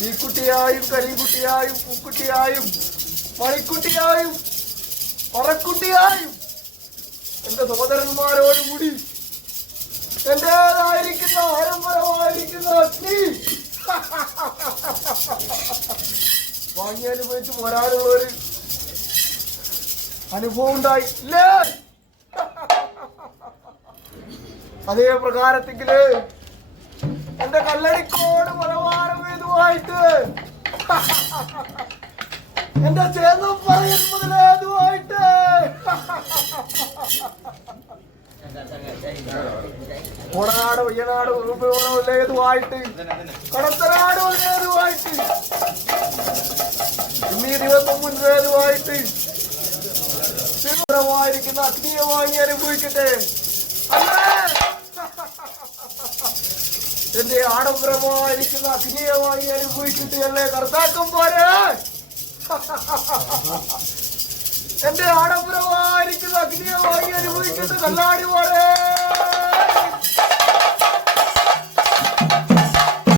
തീക്കുട്ടിയായും കരിക്കുട്ടിയായും പൂക്കുട്ടിയായും മണിക്കുട്ടിയായും പറക്കുട്ടിയായും എന്റെ സഹോദരന്മാരോടുകൂടി എന്റേതായിരിക്കുന്ന ആരംഭരമായിരിക്കുന്ന അഗ്നി വാങ്ങിയനുഭവിച്ച് പോരാനുള്ള ഒരു അനുഭവം ഉണ്ടായി ഇല്ലേ? അതേ പ്രകാരത്തില് എന്റെ കല്ലടിക്കോട് പലവാരം ഇതുമായിട്ട് എന്റെ ചേർന്ന് പറയുന്നതിലേതുമായിട്ട് ഓടനാട് വയ്യനാട് ഉറുപ്പിലേതുമായിട്ട് കടത്തനാട് വല്ലേതുമായിട്ട് ഇന്നീ ദിവസം മുൻപേതുമായിട്ട് ായിരിക്കുന്ന അഗ്നിയെ വാങ്ങി അനുഭവിക്കട്ടെ. എന്റെ ആഡംബരമായിരിക്കുന്ന അഗ്നിയെ വാങ്ങി അനുഭവിക്കട്ടെ അല്ലേ കർത്താക്കം പോരെ. എന്റെ ആഡംബരമായിരിക്കുന്ന അഗ്നിയെ വാങ്ങി അനുഭവിക്കട്ടെ കല്ലാടി പോലെ.